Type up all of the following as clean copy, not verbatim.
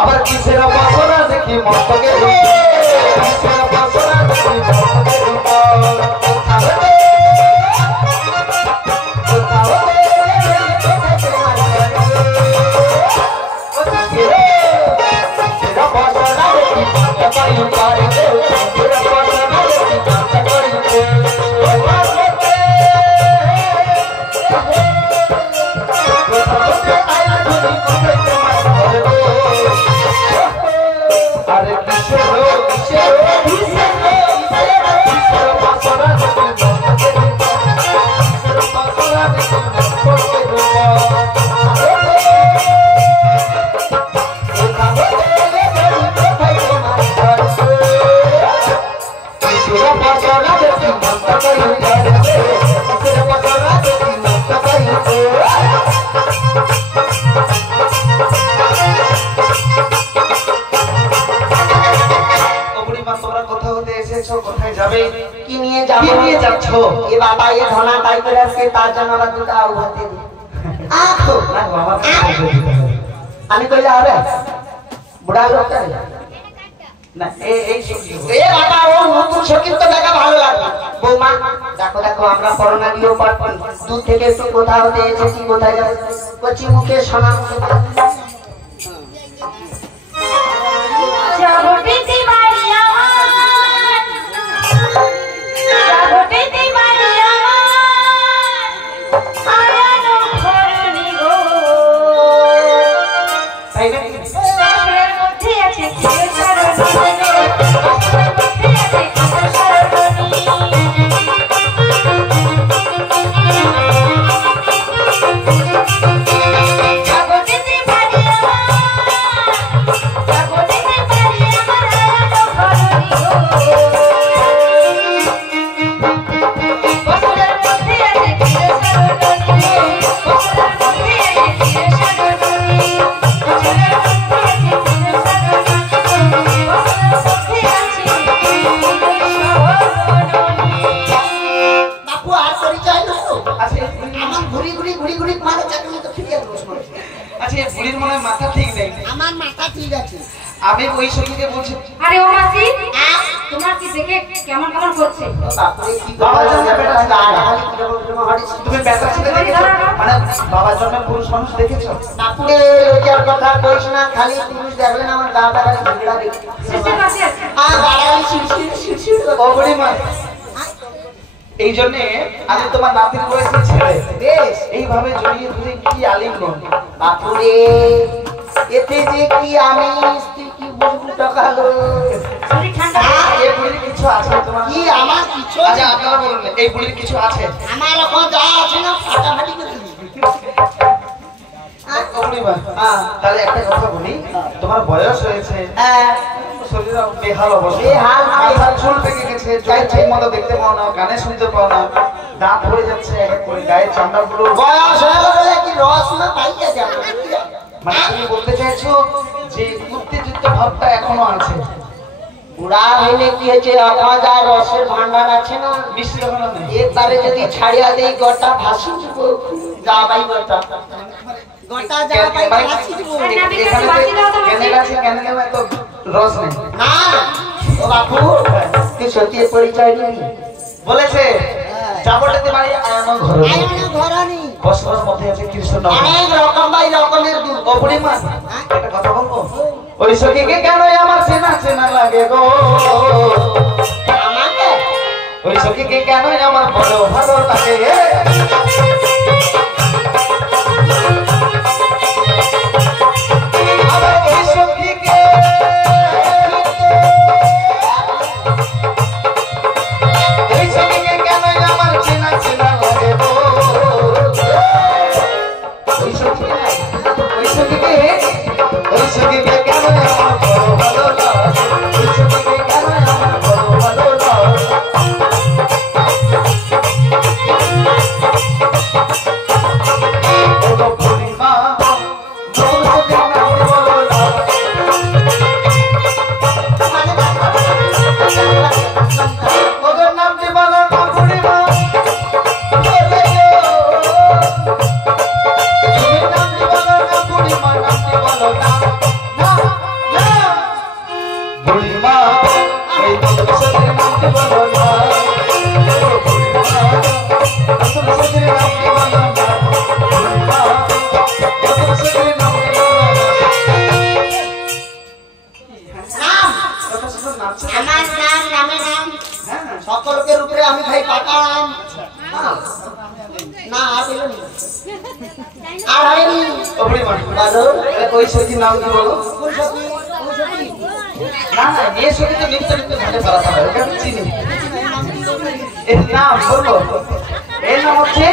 আবার কিসের বাসনা দেখি মস্তকে কিসের বাসনা দেখি মস্তকে আমি কইলে হবে বুড়া লোকটা না এই বাবা ও নতুন সকিন তো দেখা ভালো লাগে বৌমা দেখো দেখো আমরা করোনা দিও পারতাম দূর থেকে একটু কথা হতে এসেছি কোথায় যাবে কচি মুখে সোনা জাগটিতে মারিয়া জাগটিতে মারিয়া আয়ানো করনি গো তাই না শহরের মধ্যে আছে কিসের সরণি শহরের মধ্যে আছে কিসের সরণি জাগটিতে মারিয়া জাগটিতে মারিয়া আয়ানো করনি গো শহরের মধ্যে আছে কিসের সরণি শহরের মধ্যে আছে কিসের সরণি শহরের মধ্যে আছে কিসের সরণি শহরের মধ্যে আছে বাপু আর পরিচয় না তো আচ্ছা আমার ঘুরি ঘুরি ঘুরি ঘুরি মানে চাকরি তো ফিরে দোষ করে আচ্ছা এই বুড়ির মনে হয় মাথা ঠিক নেই আমার মাথা ঠিক আছে আমি ওই সখীকে বলছি আরে ও মাসি তোমার কি দেখে কেমন কেমন করছে বাপুরে কি বাবার জন্য বেটা ছিল। খালি কিরকম কিরকম হারিস তুমি বেটা ছেলে দেখেছো মানে বাবার জন্য পুরুষ মানুষ দেখেছো বাপুরে রোজার কথা কইস না খালি পুরুষ দেখলে না আমার দাঁড়া খালি ঝগড়া দেখি শেষে মাসি আছে আর বাড়াই শিরশির শিরশির ও বুড়ি মা এই জন্য আমি তোমার নাতির বয়সে ছেলে বেশ এইভাবে জড়িয়ে ধরে কি আলিঙ্গন বাপুরে এতে যে কি আমি স্ত্রী কি বুঝবো টাকালো শরীর ঠান্ডা এই বুড়ির কিছু আছে তোমার কি আমার কিছু আচ্ছা আপনারা বলুন এই বুড়ির কিছু আছে আমার এখন যা আছে না ফাটাফাটি করে দিবি ও বুড়ি মা তাহলে একটা কথা বলি তোমার বয়স হয়েছে শরীরে বেহাল অবস্থা বেহাল মানে? মাথার চুল পেকে গেছে চোখ ঠিক মতো দেখতে পাও না কানে শুনতে পাও না দাঁত পড়ে যাচ্ছে এক এক করে গায়ের চামড়াগুলো বয়স হয়ে গেলে কি রস না পাইয়া যাবে মানে তুমি বলতে চাইছো যে উত্তেজিত ভাবটা এখনো আছে বুড়া হইলে কি হয়েছে এখন যা রসের ভান্ডার আছে না মিষ্টি এখনো নেই একবারে যদি ছাড়িয়া দেই গোটা ভাসি দিব যা ভাই গোটা গোটা যা ভাই ভাসি দিব এখানে তো রস নেই না ও বাপু তুই সত্যি পরিচয় নিবি বলেছে যাবটাতে বাড়ি আয়ানো ঘর আয়না ঘরানি বছরের মধ্যে আছে কৃষ্ণ অনেক রকম ভাই রকমের দুধ অপরিমাণ একটা কথা বলবো ওই সখীকে কেন আমার চেনা চেনা লাগে গো আমাকে ওই সখীকে কেন আমার বড় ভালো লাগে আবার ওই সখীকে ওই সখীকে কেন আমার চেনা চেনা লাগে গো ওই সখীকে কেন আমার বড় ভালো লাগে ওই সখীকে কেন আমার বড় ভালো লাগে ওই সখীর নাম কি বলো? কোন সখী? কোন সখী? না না, এ সখী তো নিত্য নিত্য ঘাটে পালাতে হয়, ওকে আমি চিনি। এর নাম বলবো, এর নাম হচ্ছে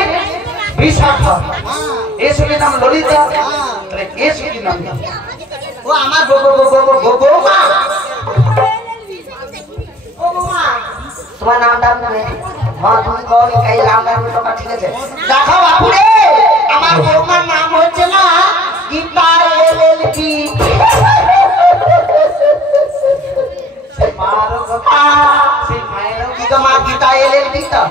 বিশাখা। এ সখীর নাম ললিতা। আরে এ সখীর নাম কি? ও আমার বৌমা। ও বৌমা, তোমার নামটা নেই? হ্যাঁ তুমি কই কাই নাম রাখবে তোমার, ঠিক আছে? দেখো বাপু রে, আমার বৌমার নাম হচ্ছে না গীতা এলএলবি। সেই মারও কথা, সেই মায়েরও কি তো মা গীতা এলএলবি তো?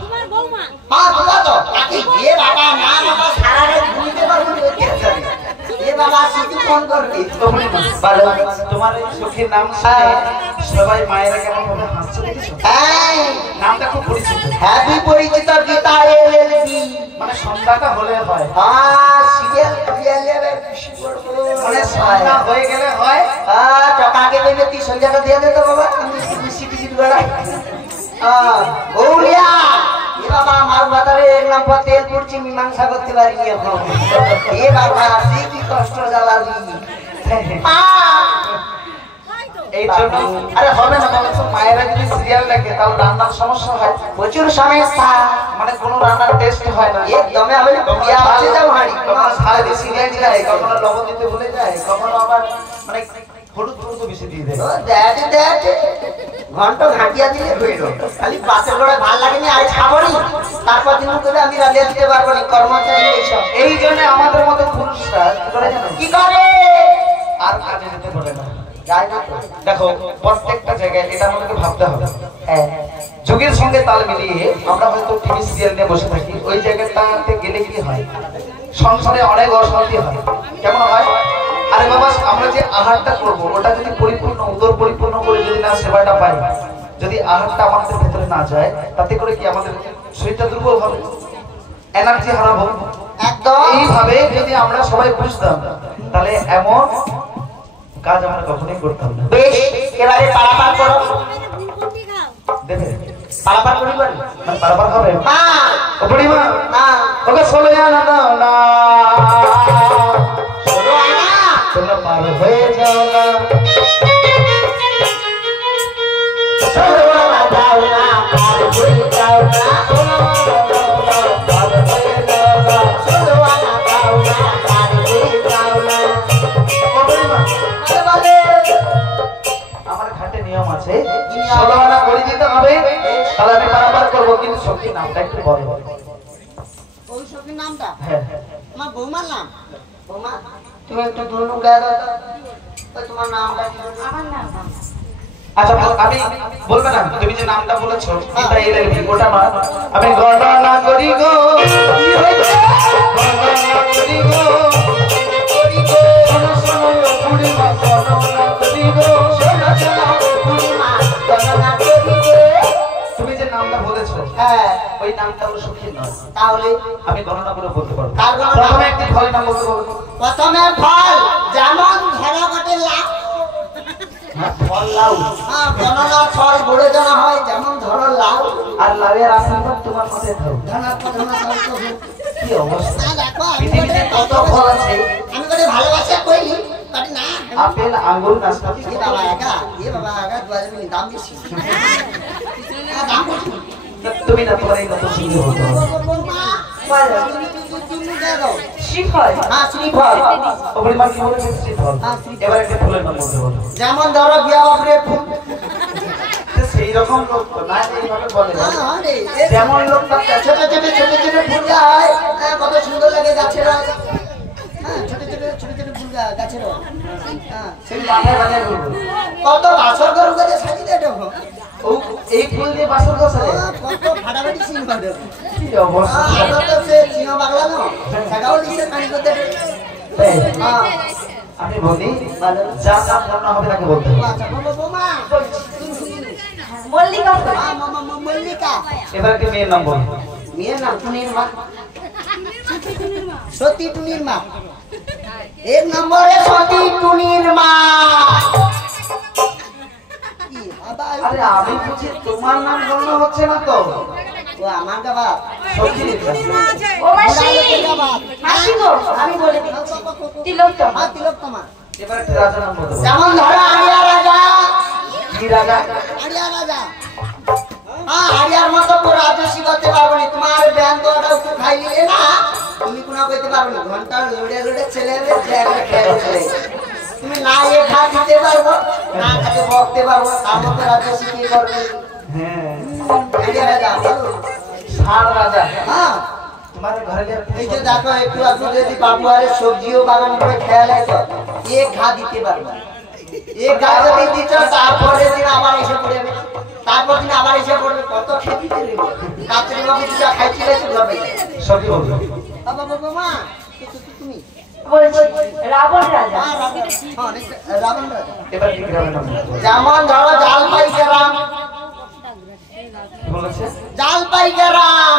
তোমার বৌমা হ্যাঁ তোমার তো তাকে গিয়ে বাবা না বাবা সারা রাত ঘুমিতে পারবো না, এ বাবা শুধু ফোন করবি। ভালো। তোমার এই সখীর নাম শুনে সবাই মায়েরা কেমন ভাবে হাসছে দেখেছো? হ্যাঁ নামটা খুব পরিচিত। হ্যাপি পরিচিত গীতা এলএলবি। মানে সন্ধ্যাটা হলে হয়, হ্যাঁ সিরিয়াল সিরিয়ালে খুশি করবো মানে সন্ধ্যা হয়ে গেলে হয়। টাকাকে দেবে তুই সন্ধ্যাটা দিয়ে দে তো বাবা, আমি খুশি টিকিট বেড়াই। গৌরিয়া এ বাবা মাছ বাজারে এক নম্বর তেল পড়ছি, মীমাংসা করতে পারিনি এখন। এ বাবা তুই কি কষ্ট জ্বালাবি। এই জন্য আরে হবে না বলো তো, মায়েরা যদি সিরিয়াল দেখে তাহলে রান্নার সমস্যা হয়, প্রচুর সমস্যা, মানে কোনো রান্নার টেস্ট হয় না। একদমে আমি বিয়া হচ্ছে যাও হাঁড়ি কখনো সারাদিন সিরিয়াল যায়, কখনো লবণ দিতে ভুলে যায়, কখনো আবার মানে হলুদ হলুদ বেশি দিয়ে দেয়। দেখ ঘন্টা ঘাটিয়া দিলে হইল, খালি পাশের গোড়ায় ভাল লাগেনি আজ খাবনি, তারপর দিন করে আমি রাজিয়া দিতে পারবো না, কর্মচারী এইসব। এই জন্য আমাদের মতো পুরুষরা কি করে জানো? কি করে আর কাজে যেতে বলে না। যায় না তো। দেখো প্রত্যেকটা জায়গায় এটা আমাদেরকে ভাবতে হবে, যুগের সঙ্গে তাল মিলিয়ে আমরা হয়তো টিভি সিরিয়াল নিয়ে বসে থাকি, ওই জায়গাটাতে গেলে কি হয়, সংসারে অনেক অশান্তি হয়। কেমন হয়? আরে বাবা, আমরা যে আহারটা করবো ওটা যদি পরিপূর্ণ উদর পরিপূর্ণ করে যদি না সেবাটা পাই, যদি আহারটা আমাদের ভেতরে না যায়, তাতে করে কি আমাদের শরীরটা দুর্বল হবে, এনার্জি হারাবো। একদম এইভাবে যদি আমরা সবাই বুঝতাম, তাহলে এমন কাজ আমরা কখনোই করতাম না। বেশ, এবারে পারাপার করো। দেবে পারাপার করি পারি? মানে বারবার হবে। হ্যাঁ ও বুড়িমা, হ্যাঁ ওকে চলে না দাও না, শোনো আনা, চলো পার হয়ে যাও না, শোনো আনা, যাও না, পার হয়ে যাও না, শোনো আনা, পার হয়ে যাও না। শোনো আনা, যাও না, পার হয়ে যাও না। ও বুড়িমা, বলে আমার ঘাটে নিয়ম আছে, ষোলোআনা করে দিতে হবে, তাহলে আমি বারবার করবো, কিন্তু সত্যি নামটা একটু বলো। ওই সখীর নামটা হ্যাঁ আমার বৌমার নাম। বৌমা তুমি একটু ধনু গায়ে দাও তো। ওই তোমার নামটা কি? আমার নাম আচ্ছা আমি বলবে না, তুমি যে নামটা বলেছো এটা এলএলবি, ওটা নয়। আমি গণনা করি গো, কি হয়েছে? গণনা করি গো, করি গো, শোনো শোনো বুড়িমা, গণনা করি গো, শোনো শোনো বুড়িমা, গণনা করিবে। তুমি যে নামটা বলেছো হ্যাঁ ওই নামটা হলো সখীর নয়, তাহলে আমি গণনা করে বলতে পারবো। কার গণনা? প্রথমে একটি ফলের নাম বলতে পারবো। প্রথমে ফল, যেমন ধরা বটে লাউ। হ্যাঁ, ফল লাউ। হ্যাঁ গণনার ফল বড় জানা হয়, যেমন ধরো লাউ। আর লাউয়ের আশীর্বাদ তোমার মাথায় থাকো। ধনা ধনা সব কি অবস্থা, না দেখো পৃথিবীতে কত ফল আছে, আমি করে ভালোবাসা করি কাটি না। আপেল আঙ্গুর নাশপাতি। এ বাবা একা, এ বাবা একা 2000 মিনিট দাম বেশি। দাম বেশি। তুমি না তোমার এই নতুন সিঙ্গে বলতে হবে। বৌমা বলো তুমি দিয়ে দাও। শ্রীফল। হ্যাঁ শ্রীফল। ও বুড়িমা কি বলেছে? শ্রীফল। হ্যাঁ, শ্রীফল। এবার একটা ফুলের নাম বলতে বলো। যেমন ধরো বিয়া বাপরে ফুল। তো সেই রকম লোক তো না, এইভাবে বলে না। হ্যাঁ রে, যেমন লোক তার ছোট ছোট ছোট ছোট ফুল হয়, কত সুন্দর লাগে গাছের। হ্যাঁ ছোট ছোট ছোট ছোট ফুল গাছের। হ্যাঁ সেই মাথায় বানিয়ে বলবো। কত বাসর গরু করে সাজিয়ে দেয় দেখো। ও এই ফুল দিয়ে বাসর বসালে কত ফাটাফাটি সিন করে। কি অবস্থা। আমরা তো সে চিনো বাংলা না, সাগাও দিছে কানি করতে। এই, হ্যাঁ আমি বলি যার নাম মনে হবে তাকে বলতে হবে। আচ্ছা বলো বৌমা। মল্লিকা মল্লিকা। এবার একটি মেয়ের নাম বলো। মেয়ের নাম টুনির মা। সতী টুনির মা। এক নম্বরে সতী টুনির মা। কি বাবা, আরে আমি বুঝি তোমার নাম গণনা হচ্ছে না তো। ও আমার বাবা সখী ও মাসি মাসি গো আমি বলে দিচ্ছি তিলোত্তমা তিলোত্তমা এবার কি রাজা নাম বলতে যেমন ধরো আরিয়া রাজা কি রাজা আরিয়া রাজা হ্যাঁ আরিয়ার মতো পুরো রাজস্বী করতে পারবো না তোমার ব্যান তো ওটা একটু খাই নিলে না তুমি কোনো করতে পারবো না ঘন্টা লড়ে লড়ে ছেলে ছেলে তুমি না এ খা দিতে পারবো না খাতে বকতে পারবো তার মধ্যে রাজস্বী কি করবে হ্যাঁ আরিয়া রাজা ষাঁড় রাজা হ্যাঁ তোমার ঘরে যা এই যে দেখো একটু একটু যদি বাবু আরে সবজিও বাগান করে খেয়াল আছে এক ঘা দিতে পারবো এক ঘা যদি দিচ্ছ তারপরে দিন আবার এসে পড়ে যাবে তারপর দিন আবার এসে পড়বে কত খেতে দেবে কাচরি বাবু যেটা খাইছিলে সে ঘর পাইছে সখী বলবো বাবা বাবা মা তুমি বলছি রাবণ রাজা রাবণ রাজা এবার কি গ্রামের নাম বলবো? যেমন ধরো জালপাই গ্রাম কি বলেছে জালপাই গ্রাম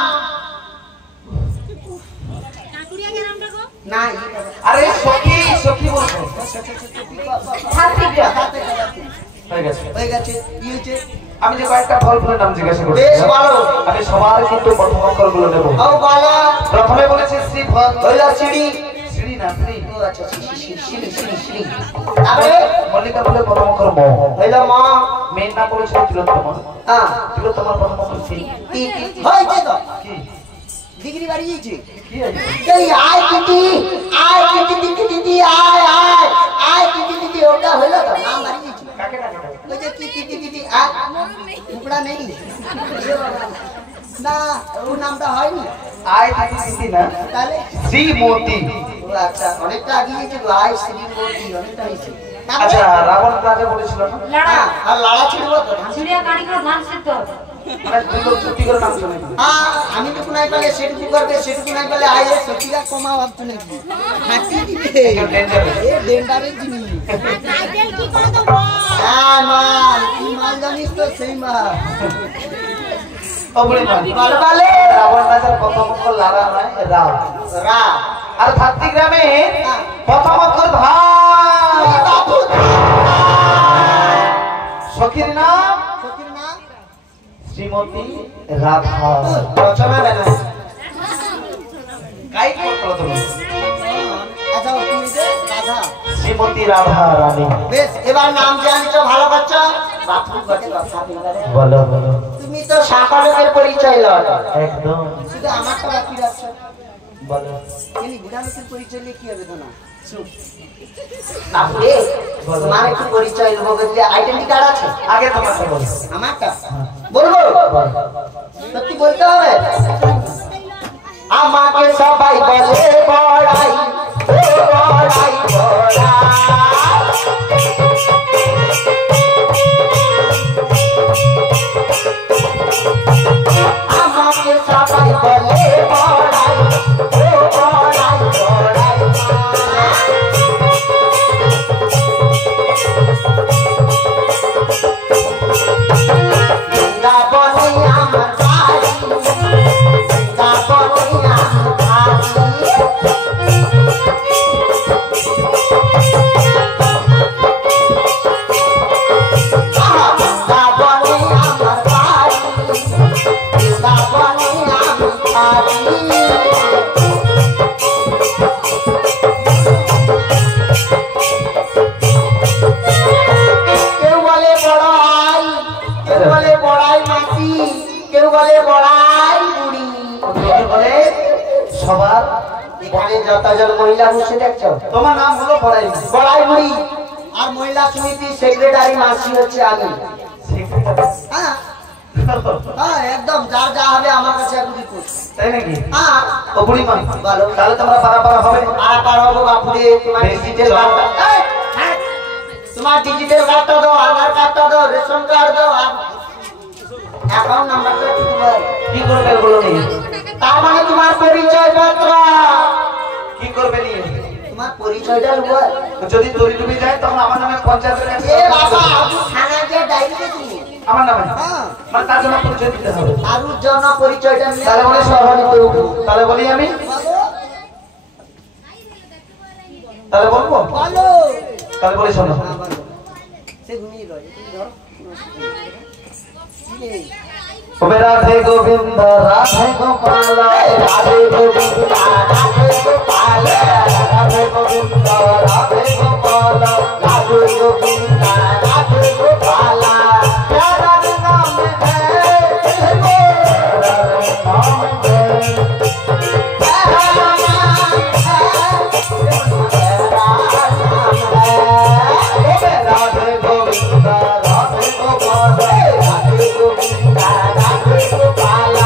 না আরে সখী সখী বলবো ছাত্রীরা হয়ে গেছে হয়ে গেছে কি হয়েছে আমি যে কয়েকটা ফল ফুলের নাম জিজ্ঞাসা করছি বেশ ভালো আমি সবার কিন্তু প্রথম অক্ষর গুলো নেবো ও বালা প্রথমে বলেছে শ্রী ফল হইল সিঁড়ি শ্রী না শ্রী ও আচ্ছা সিঁড়ি সিঁড়ি সিঁড়ি তারপরে মল্লিকা বলে প্রথম অক্ষর ম হইল মা মেয়ের নাম বলেছিল তিলোত্তমা হ্যাঁ তিলোত্তমার প্রথম অক্ষর শ্রী হয়েছে তো কি ডিগ্রি বাড়িয়েছে কি আছে এই আয় দিদি দিদি দিদি আয় দিদি দিদি ওটা হইলো তো নাম বাড়িয়েছে কাকে ডাকে ডাকে? ওই যে দিদি দিদি আয় টুকরা নেই না ও নামটা হয়নি আয় দিদি দিদি না তাহলে শ্রীমতী ও আচ্ছা অনেকটা আগিয়েছে তো আয় শ্রীমতী অনেকটা হয়েছে আচ্ছা রাবণ রাজা বলেছিল না লড়া আর লাড়া ছিড়ব তো ঝুড়িয়া কানি করে ধান সিদ্ধ মানে দুই লোক চুক্তি করে নাম শুনে আমি তো কোনায় পেলে সেটুকু করবে সেটুকু নাই পেলে আয় সত্যিকার কমা ভাবছো নাকি হাঁটি দিবে এ ডেন্ডারের জিনিস হ্যাঁ মাল কি মাল জানিস তো সেই মাল অবলি মান বলবালে রাবণ রাজার প্রথম অক্ষর লারা নয় রা রা আর ভাতৃ গ্রামে হ্যাঁ। প্রথম অক্ষর ভা সখীর নাম সখীর না শ্রীমতী রাধা রচনা দেনা গাইড করতে তুমি আচ্ছা তুমি যে রাধা শ্রীমতী রাধা রানী বেশ এবার নাম জানিছো ভালো করছো বাথরুম ঘটে কথা বলবে বলো বলো তুমি তো সাকালকের পরিচয় লও একদম শুধু আমারটা বাকি রাখছো বলো তিনি বুড়া লোকের পরিচয় নিয়ে কি হবে না চুপ তাহলে তোমার একটু পরিচয় নেবো বলতে আইডেন্টি কার্ড আছে আগে তোমাকে বলো আমারটা বলবো সত্যি বলতে হবে আমাকে সবাই বলে বড়াই ও বড়াই আমাকে সবাই বলে বড়াই ও বড়াই বড়াই বৃন্দাবনে আমার বাড়ি বৃন্দাবনে আমার বাড়ি বৃন্দাবনে আমার বাড়ি বৃন্দাবনে আমার বাড়ি কেউ বলে বড়াই কেউ বলে বড়াই মাসি কেউ বলে বড়াই বুড়ি তুমি বলে সবার এখানে যতজন মহিলা বসে দেখছো তোমার নাম হলো বড়াই বড়াই বুড়ি আর মহিলা সমিতির সেক্রেটারি মাসি হচ্ছে আমি হ্যাঁ হ্যাঁ একদম যার যা হবে আমার কাছে এখন রিপোর্ট তাই নাকি হ্যাঁ ও বুড়ি মা ভালো তাহলে তোমরা পারা হবে আর পার হবো বাপুরে তোমার বেশ, ডিজিটাল চলো। কার্ডটা এই, হ্যাঁ, তোমার ডিজিটাল কার্ডটা দাও আধার কার্ডটা দাও রেশন কার্ড দাও আর অ্যাকাউন্ট নাম্বারটা একটু দাও কি করবে বলো নি তার মানে তোমার পরিচয় পত্র কি করবে নি তোমার পরিচয়টা লুয়া যদি দড়ি ডুবে যায় তখন আমার নামে পঞ্চায়েতের কাছে এ বাবা আপনি থানায় যে ডাইরেক্ট তুমি আমার নামে হ্যাঁ মানে তার জন্য পরিচয় দিতে হবে কারুর জন্য পরিচয়টা নিয়ে তাহলে বলি সভাপতি তাহলে বলি আমি বলো তাহলে বলবো বলো তাহলে বলি শোনো হ্যাঁ, বলো। সে ঘুমিয়ে রয় তুমি ধরো কি রে? রাধে গোবিন্দ রাধে গোপাল রাধে গোবিন্দ রাধে গোপাল রাধে গোবিন্দ রাধে গোপাল রাধে গোবিন্দ রাধে গোপাল प्यारा नाम है राधे गोविंद राधे गोपाल राधे गोविंद राधे गोपाल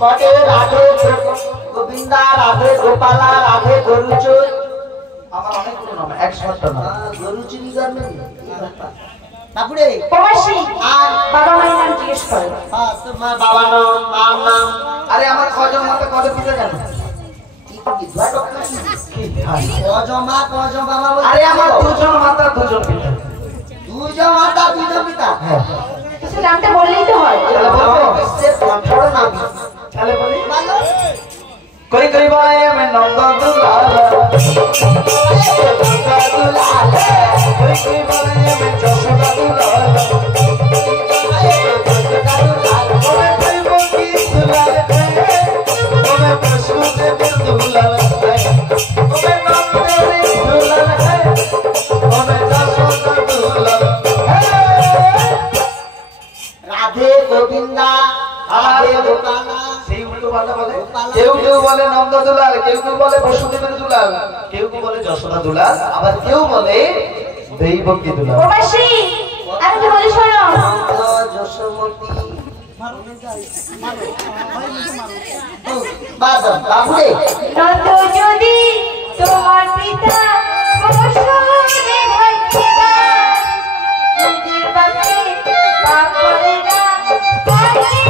बटे राधे गोविंदा राधे गोपाला राधे गरुचुर আমার অনেকগুলো নাম একশত নাম গরুচুরি করবেন ঠাকুরে প্রবাসী আর বাবা মায়ের নাম জিজ্ঞেস করে। হ্যাঁ তোমার বাবা নাম মার নাম আরে আমার কজন মতে কত পিতা জানো কি দুয়া ডক্টর কজন মা কজন বাবা বলে আরে আমার দুজন মাতা দুজন পিতা দুজন মাতা দুজন পিতা হ্যাঁ কিছু জানতে বললেই তো হয়। তাহলে বলবো সে বড় নাম তাহলে বলি ভালো कोई कोई बाय में नंदा दुलाल कोई कोई बाय में जसोदा दुलाल ओमे कोई मोकी दुलाल ओमे पशु देवी दुलाल ओमे नंदरी दुलाल ओमे जसोदा दुलाल রাধে গোবিন্দা রাধে গোপালা সেই উল্টো পাল্টা বলে কেউ কেউ বলে নন্দ দুলাল কেউ কেউ বলে বসুদেবের দুলাল কেউ কেউ বলে যশোদা দুলাল আবার কেউ বলে দেবকী দুলাল প্রবাসী আমি কি বলি শোনো। যশোমতী বাদম বাবুরে নত যদি তোমার পিতা বসনে ভাগ্যবা নিজের বাপে পাপ করে না পারে করে যদি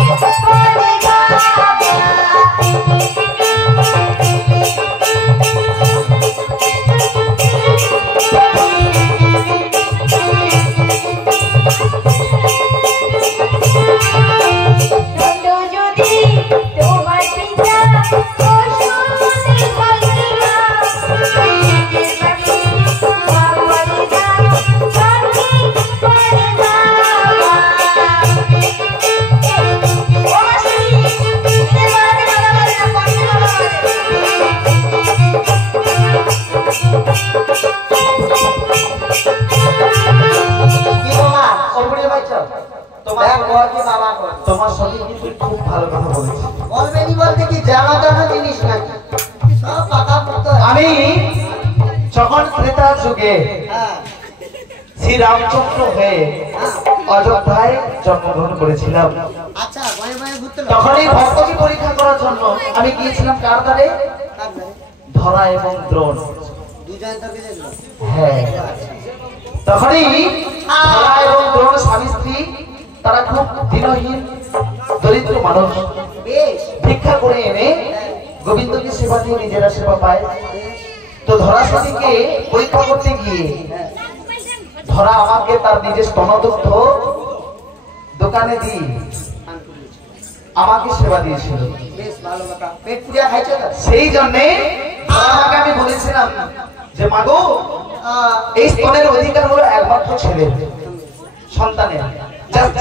তোমার পিতা বসনে ভাগ্যবা নিজের বাপে পাপ করে না পারে কি বাবা ওপরে বাইচা তোমার দেখ বল কি বাবা কর তোমার সঙ্গে কিন্তু খুব ভালো কথা বলেছি বলবেনি বলতে কি জানা জানা জিনিস নাকি সব পাকা পুতো আমি যখন ত্রেতা যুগে হ্যাঁ শ্রী রামচন্দ্র হয়ে অযোধ্যায় জন্মগ্রহণ করেছিলাম আচ্ছা ভয়ে ভয়ে ঘুরতে তখন এই ভক্তকে পরীক্ষা করার জন্য আমি গিয়েছিলাম কার দ্বারে ধরা এবং দ্রোণ দুজন তোকে দেখলো হ্যাঁ তখনই ধরা এবং দ্রোণ স্বামী স্ত্রী তারা খুব দিনহীন দরিদ্র মানুষ বেশ ভিক্ষা করে এনে গোবিন্দকে সেবা দিয়ে নিজেরা সেবা পায় তো ধরা স্বামীকে পরীক্ষা করতে গিয়ে ধরা আমাকে তার নিজের স্তনদুগ্ধ দোকানে দিয়ে আমাকে সেবা দিয়েছিল বেশ ভালো কথা পেট পুরিয়া খাইছো তো সেই জন্যে আমাকে আমি বলেছিলাম যে মাগো এই স্তনের অধিকার হলো একমাত্র ছেলে সন্তানের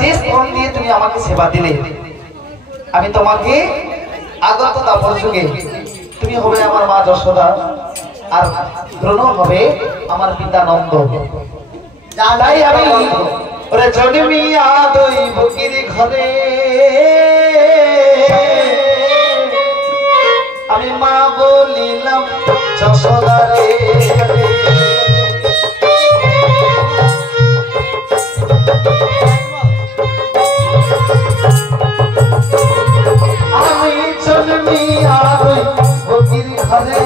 যে স্তন দিয়ে তুমি আমাকে সেবা দিলে আমি তোমাকে আগত দাপর যুগে তুমি হবে আমার মা যশোদা আর দ্রোণ হবে আমার পিতা নন্দ তাই আমি ওরে জন্মিয়া দৈবকীর ঘরে আমি মা বলিলাম যশোদারে আমি জন্মিয়া দৈবকীর ঘরে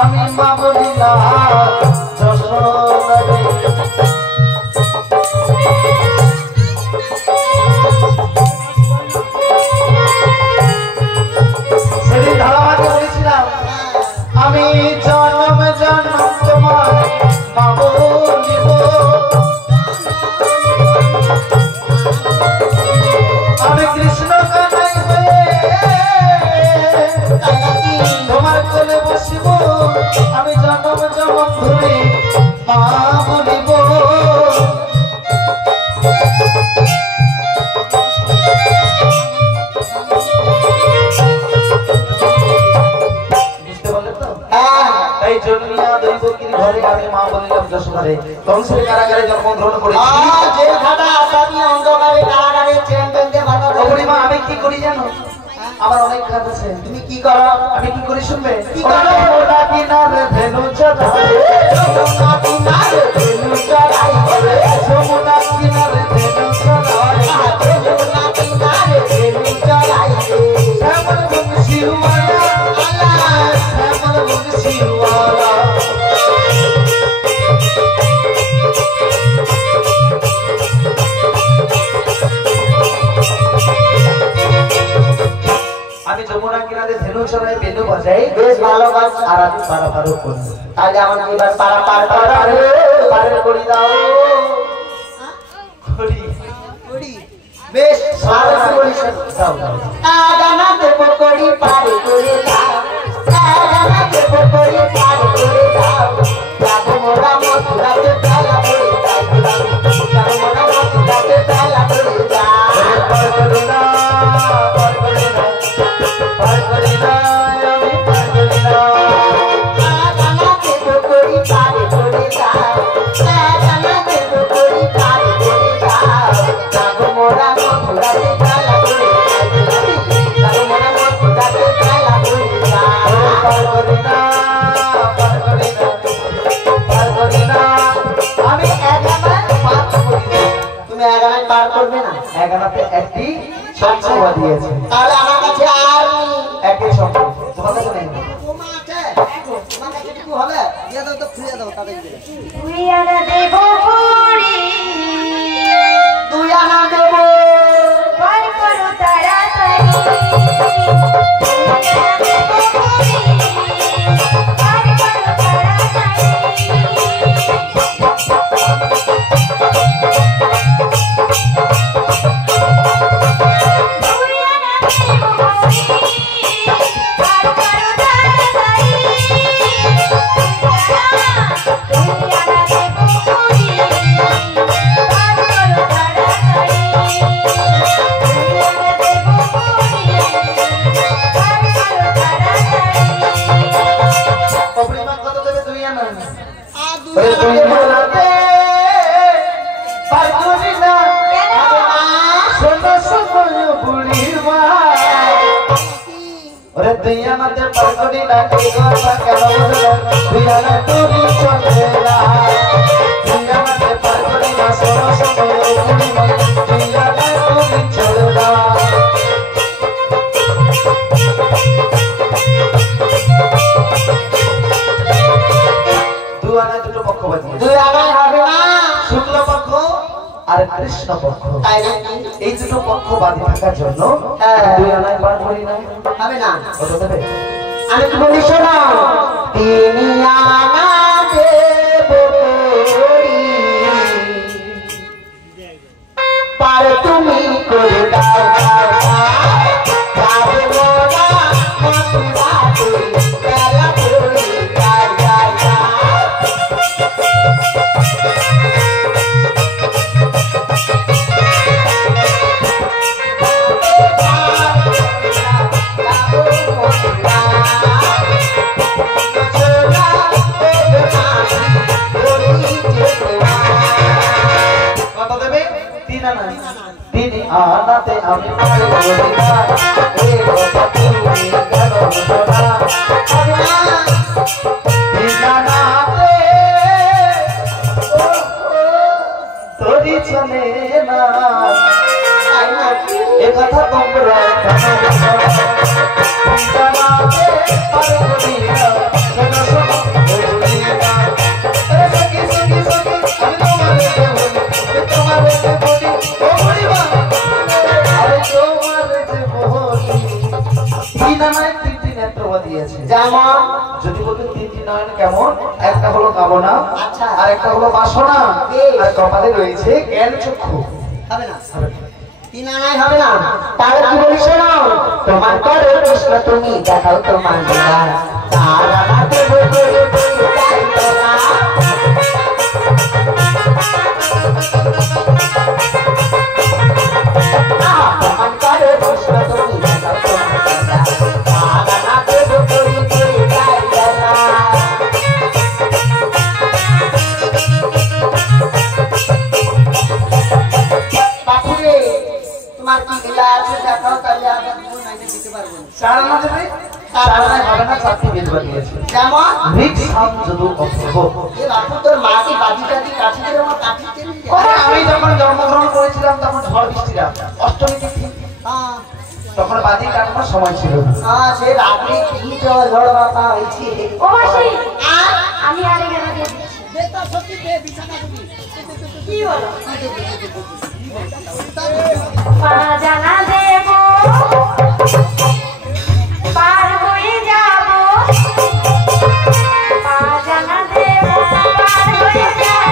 আমি মা বলিলাম যশোদারে সেদিন ধারাবাহিক বলেছিলাম আমি জন্ম জন্ম তোমার মা বলিব আমি কৃষ্ণ কানাই হয়ে তোমার কোলে বসিব আমি জন্ম জন্ম এই জন্মিয়া দৈবকীর ঘরে আমি মা বলিলাম যশোদারে কংসের কারাগারে জন্মগ্রহণ করেছি। যে খাটা আসামি অন্ধকারে কারাগারে চেন বেঁধে ভালো ওরে মা আমি কি করি জানো? আমার অনেক কাজ আছে। তুমি কি করো? আমি কি করি শুনবে? কি করো? ওরা কিনারে ধেনু চড়াই, যমুনা কিনারে ধেনু চড়াই করে, যমুনা কিনারে ধেনু চড়াই, যমুনা কিনারে ধেনু চড়াই রে। শ্যামল বংশীওয়ালা, আল্লাহ শ্যামল বংশীওয়ালা। আমি যমুনা কিনারে ধেনু চড়াই, বেনু বাজাই, বেশ ভালো কাজ। আর আমি পারাপারও করি। তাহলে আমার এবার পারা পার পারের করি দাও করি বেশ ভালো করিস। দাও দাও। আগানা দেব করি পারে করে দাও, আগানা দেব করি পারে করে দাও। যাব মোরা মথুরাতে বেলা করে দাও, যাব মোরা মথুরাতে বেলা করে দাও। পার করি না, পার করি না, পার করি না, আমি পার করি না। আগানা দেব করি পারে করে দাও, আগানা দেব করি পারে করে দাও। যাব মোরা মথুরাতে বেলা করে দাও, যাব মোরা মথুরাতে বেলা করে দাও। পার করি না, পার করি না, পার করি না, আমি এগানায় পার করি না। তুমি এগানায় পার করবে না? এগানাতে একটি সংখ্যা দিয়েছে, তাহলে আমার কাছে আর নেই। একটি সংখ্যা তোমার কাছে নেই। তোমার আছে? তোমার কাছে কিছু হবে? দিয়ে দাও তো, খুলে দাও তাদেরকে। তুই আনা দেব পুরি, দুই আনা দেবো। পার করো তাড়াতাড়ি। তুই আনা দেব পুরি, পার করো তাড়াতাড়ি। তুই আনা দেব পুরি, পার করো তাড়াতাড়ি। তুই আনা দেব পুরি, পার করো তাড়াতাড়ি। তুই আনা দেব পুরি, পার করো তাড়াতাড়ি। অপরিমাণ কত দেবে? দুই আনা। আর দুই ওরে আনা দুই দেবো। আনাতে পার করি না, কেন? শোনো শোনো বুড়ির মা। ওরে দুই আনাতে পার করি না, এই কথা কেন বুঝলে? দুই আনা তুমি চলে না, দুই আনাতে পার করি না, শোনো শোনো বুড়ির মা। দুই আনা তুমি চলে না। দু আনায় দুটো পক্ষ বাজিয়ে, দুই আনায় হবে না। শুক্ল পক্ষ আর কৃষ্ণ পক্ষ, তাই নাকি? এই দুটো পক্ষ বাদী থাকার জন্য হ্যাঁ। দুই আনায় পার করি না। হবে না। কত দেবে? আমি কি বলি শোনো, তিনি আনা দেব করি, পার তুমি করে দাও দাও দাও। যাবে মোরা মথুরাতে বেলা করে দাও দাও দাও। কত দেবে? তিন আনা। তিন আনাতে আমি পার করি না, এই কথা তুমি কেন বুঝো না? তিন আনাতে তোরই চলে না, এ কথা তোমরা কেন বুঝো না? তিন আনাতে পার করি না, শোনো শোনো বলি না। আরে সখী সখী সখী, আমি তোমারে দেবো, আমি তোমারে দেবো নি, ও বুড়িমা। আরে তোমারে দেবো নি। তিন আনায় তিনটি নেত্র দিয়েছে। যেমন যদি বলতে তিনটি নয়ন কেমন? একটা হলো কামনা, আচ্ছা। আর একটা হলো বাসনা, বেশ। আর কপালে রয়েছে জ্ঞান চক্ষু। হবে না। তিন আনায় হবে না। তাহলে কি বলি শোনো, তোমার করে কৃষ্ণ তুমি দেখাও তোমার লীলা। তার আনা দেব করে তুমি চাইতো না। তোমার করে কৃষ্ণ তুমি দেখাও তোমার লীলা। তার আনা দেব করে তুমি চাইতো না। সাতটি বেদ বানিয়েছে। যেমন ঋক, সাম, যদু, অথর্ব। এ বাপু তোর মা কি বাজি টাজি কাঠি দিয়ে আমার কাঠি চেনে আরে আমি যখন জন্মগ্রহণ করেছিলাম তখন ঝড় বৃষ্টি রাত, অষ্টমী তিথি, হ্যাঁ তখন বাজি কাটানোর সময় ছিল না। হ্যাঁ সে রাত্রে কি ঝড় ঝড় বাতা হয়েছে ও মাসি আমি আরে গেলা দিয়ে দিচ্ছি। বেটা সত্যি বে বিছানা দিবি কি হলো পাজানা দেব পার হয়ে যাব পাজানা দেব পার হয়ে যাব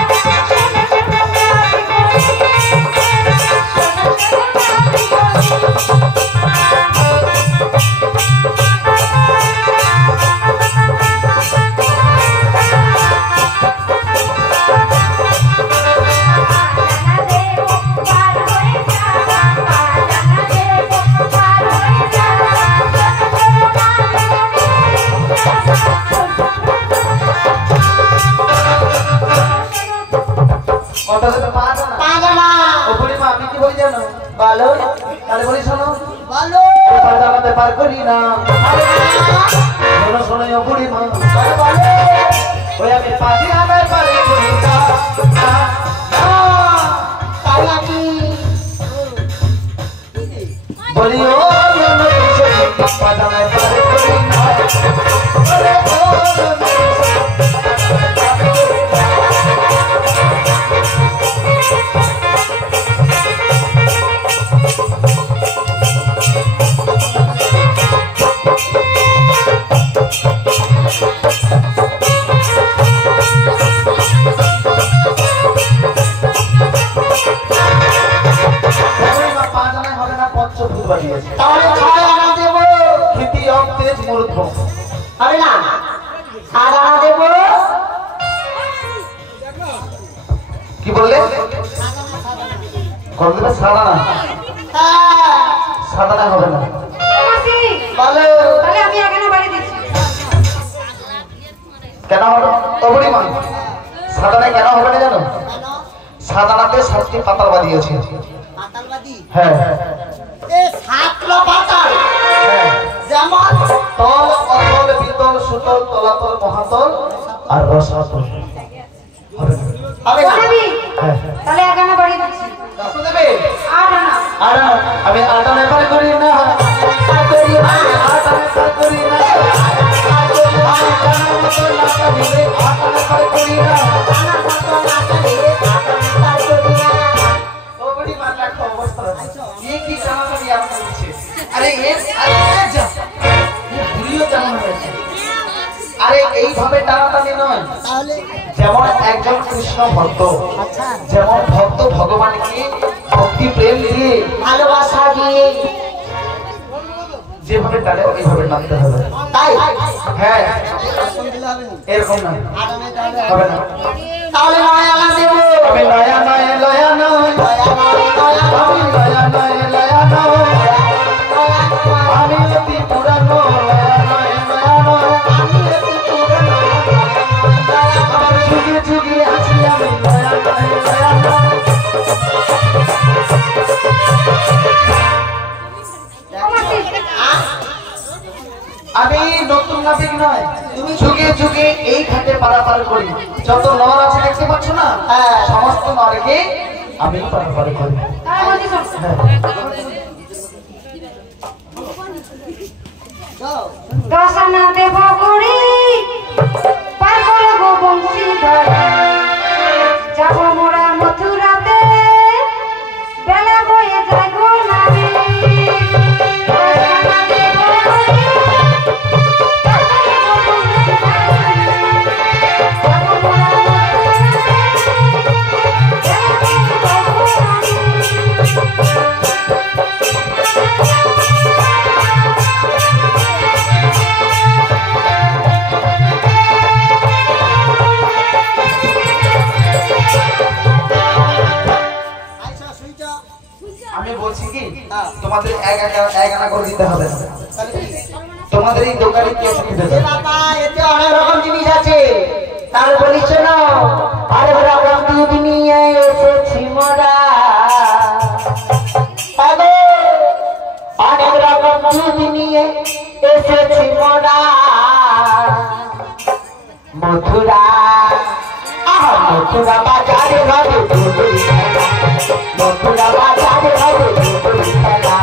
কথা বলতে পারো না। পাজামা ও বুড়িমা, আমি কি বলি জানো? বলো তাহলে বলি শোনো, বলো পাজামাতে পার করি না। শোনো শোনো ও বুড়িমা, বলো ওই আমি পাজামাতে পার করি না। তাই নাকি বলি ও পাজামাতে পার করি না। বলে ও পাজামায় হবে না, পঞ্চভূত বানিয়েছে। তাহলে ছয় আনা দেবো ক্ষিতি, অব, তেজ, মূর্ধ। হবে না সাত আনা দেবো কি বললে? কত দেবে? সাদা না, হ্যাঁ সাদা না হবে না। ও মাসি বলো তাহলে আমি এখানে বাড়ি দিচ্ছি কেন হবে? ও বুড়িমা, সাদা না কেন হবে না জানো? কেন সাদানাতে সাতটি পাতাল বাঁধিয়েছে। পাতালবাদী হ্যাঁ এ সাতটা পাতাল হ্যাঁ। যেমন তল, অতল, বিতল, সুতল, তলাতল, মহাতল আর রসাতল। হবে না? হবে না বলবি হ্যাঁ। তাহলে এখানে বাড়ি দিচ্ছি কত দেবে? আর না আর আমি আটা নেপার করি না, করি না, আটা নেপার করি না, আমি জানার মতো নাচা দিলে আটা নেপার করি না। ও বুড়িমা, দেখো অবস্থা, এ কি জানাজানি আমাকে দিচ্ছে। আরে যা, বুড়িও জানানো হয়েছে। আরে এইভাবে টানাটানি নয়, তাহলে যেমন একজন কৃষ্ণ ভক্ত, আচ্ছা যেমন ভক্ত ভগবানকে ভক্তি প্রেম দিয়ে ভালোবাসা দিয়ে যেভাবে টানে ওইভাবে টানতে হবে। তাই হ্যাঁ, এখন দিলে হবে না এরকম না, আগামী তাহলে হবে না। তাহলে নয় আনা দেবো আমি লয়া নয়, লয়া নয়, আমি লয়া নয়, লয়া নয়, আমি অতি পুরানো, লয়া নয়, লয়া নয়, আমার যুগে যুগে আছি আমি, লয়া নয়, লয়া নয়। ও মাসি আমি নতুন নাবিক নয়, তুমি যুগে যুগে এই ঘাটে পারাপার করি। যত নর আছে দেখতে পাচ্ছ না, হ্যাঁ। সমস্ত নরকে আমি পারাপার করি। তাহলে বলছি শোন হ্যাঁ। দশানা দেব করি পার করব বংশীধর যাব মোরা মথুরাতে বেলা বয়ে যায় গো নামে দশানা দেব করি পার করব বংশীধর যাব মোরা মথুরাতে আমি বলছি কি, তোমাদের এক আনা করে দিতে হবে না। তোমাদের এই দোকানে কে খেতে দেবে? বাবা এতে অনেক রকম জিনিস আছে তার বলিস না আরে রকম দুধ নিয়ে এসেছি মোরা আরে অনেক রকম দুধ নিয়ে এসেছি মোরা মথুরা আহা মথুরা বাজারে হবে দুধুর খেলা মথুরা বাজারে হবে দুধুর খেলা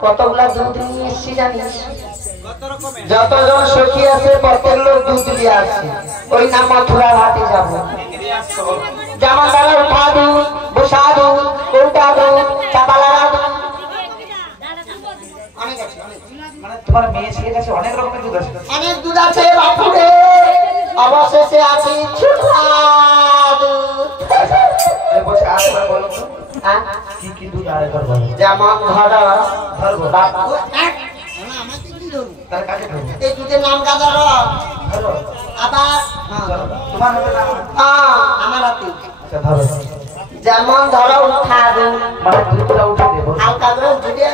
কতগুলা দুধ নিয়ে এসছি জানিস যতজন সখী আছে প্রত্যেক লোক দুধ নিয়ে আসছে ওই না মথুরা হাটে যাবো যেমন দাদা উঠা দুধ বসা দুধ কৌটা দুধ চাপা লাগা দুধ অনেক আছে মানে তোমার মেয়ে ছেলের কাছে অনেক রকমের দুধ আছে অনেক দুধ আছে বাপুরে অবশেষে আছে ছোটা দুধ বলছে আরেকবার বলো তো, হ্যাঁ? কি কি দুধ আরেকবার বলো যেমন ধরো ধরবো বাপু তার কাছে ধরবো এই দুধের নাম গাদা ধরো আবার ধরো। তোমার হাতে না আমার? আমার হাতে আচ্ছা ধরো যেমন ধরো উঠা দুধ মানে দুধটা উঠে দেবো হালকা করে উঠে দিয়ে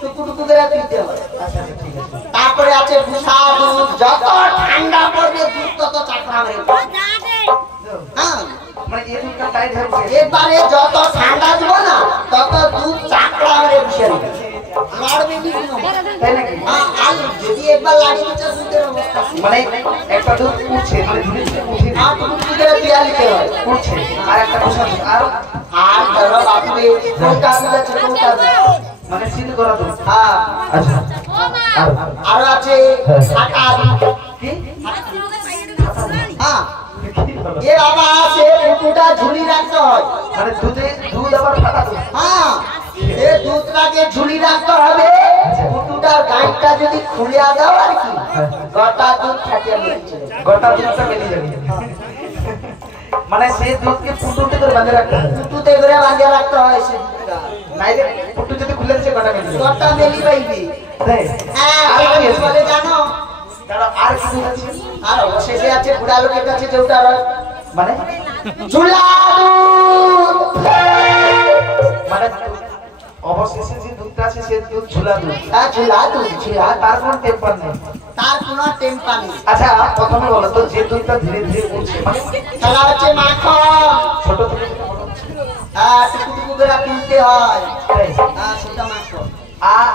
টুকু টুকু করে দিতে হবে আচ্ছা আচ্ছা ঠিক আছে তারপরে আছে ভুষা দুধ যত ঠান্ডা পড়বে দুধ তত চাকরা মেরে হ্যাঁ মানে এই দুধটা টাইট হয়ে গেছে এবারে যত ঠান্ডা দিব না তত দুধ চাকরা মেরে বসে নেবে লড়বে নি কোনো তাই নাকি আর যদি একবার লাগিয়ে দিতে দুধের অবস্থা মানে একটা দুধ উঠছে মানে ধীরে ধীরে উঠে আর টুকু টুকু করে দিয়া নিতে হয় উঠছে আর একটা বসা দুধ আর ধরো বাপুরে কোনটা দুধ আছে কোনটা দুধ মানে সিদ্ধ করা দুধ হ্যাঁ আচ্ছা আর আর আছে আটা দুধ কি হ্যাঁ কি হলো? এ বাবা আছে পুকুটা ঝুলি রাখতে হয় মানে দুধ আবার ফাটা দুধ হ্যাঁ এ দুধটাকে ঝুলি রাখতে হবে পুকুটার গাঁটটা যদি খুলে দাও আর কি গোটা দুধ থাকে গোটা দুধটা বেরিয়ে যাবে মানে সেই দুধকে ফুটুতে করে বাঁধে রাখতে হবে পুকুতে করে বাঁধিয়ে রাখতে হয় সে দুধটা নাইলে ফুটু যদি খুলে দিচ্ছে গোটা বেরিয়ে যাবে গোটা মেলি পাইবে তাই হ্যাঁ আর কি আছে? বলে জানো কারণ আর কি দুধ আছে আর অবশেষে আছে বুড়া লোকের কাছে যেটা মানে ঝুলা দুধ মানে অবশেষে যে দুধটা আছে সেই দুধ ঝুলা দুধ হ্যাঁ ঝুলা দুধ ঝুলা আর তার কোনো টেম্পার নেই তার কোনো টেম্পার নেই আচ্ছা প্রথমে বলো তো যে দুধটা ধীরে ধীরে উঠছে মানে খেলা হচ্ছে মাখন ছোট থেকে বড় হচ্ছে হ্যাঁ টুকু টুকু করে তুলতে হয় তাই? হ্যাঁ সেটা মাখন আর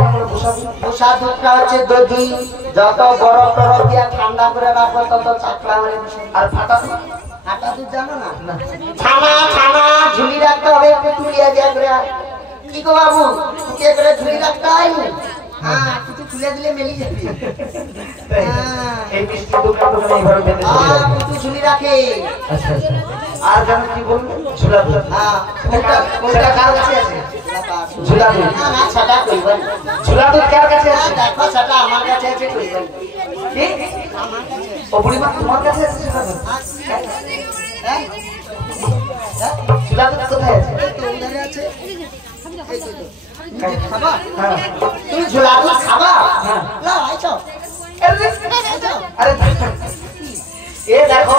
আমরা বসা দুধ পোষা দুধটা হচ্ছে দধি যত বড় বড় দিয়া ঠান্ডা করে রাখবো তত চাকরা মানে আর ফাটা দুধ আটা দুধ জানো না না ছানা ছানা ঝুলি রাখতে হবে একটু তুলিয়া দিয়া করে কি গো বাবু তুলিয়া করে ঝুলি রাখতে হয় হ্যাঁ কিছু তুলে দিলে মেলি যাবে তাই? এই মিষ্টি দোকান এইভাবে বেঁধে চলে হ্যাঁ যাবে। কিছু ঝুলি রাখে আচ্ছা আচ্ছা আর জানো কি বলবো ঝুলা দুধ হ্যাঁ সেটা কার কাছে আছে ঝুলা দুধ না না সেটা কইবেন ঝুলা দুধ কার কাছে আছে দেখো সেটা আমার কাছে আছে কইবেন কি ও বুড়িমা তোমার কাছে আছে ঝুলা দুধ হ্যাঁ ঝুলা দুধ কোথায় আছে এই তো ওখানে আছে এই তো তুমি খাবা হ্যাঁ তুমি ঝোলা দুধ খাবা হ্যাঁ। না আইছো আইছো আরে এ দেখো